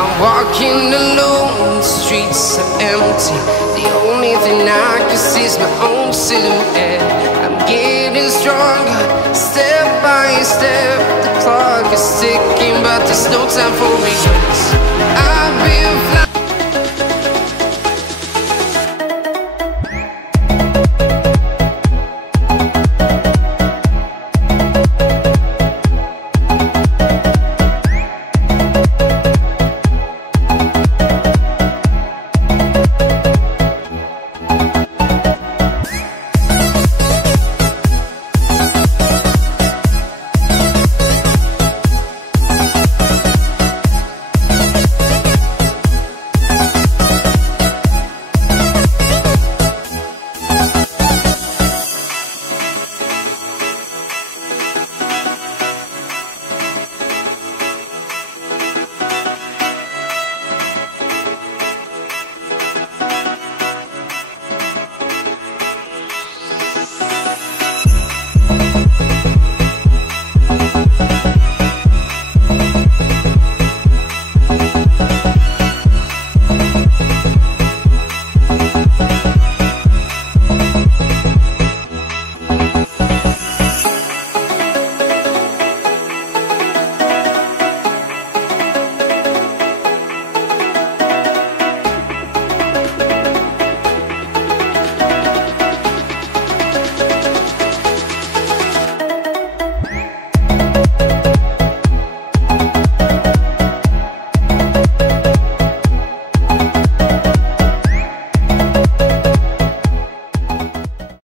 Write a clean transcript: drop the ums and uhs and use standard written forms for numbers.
I'm walking alone, the streets are empty. The only thing I can see is my own silhouette. I'm getting stronger, step by step. The clock is ticking, but there's no time for regrets.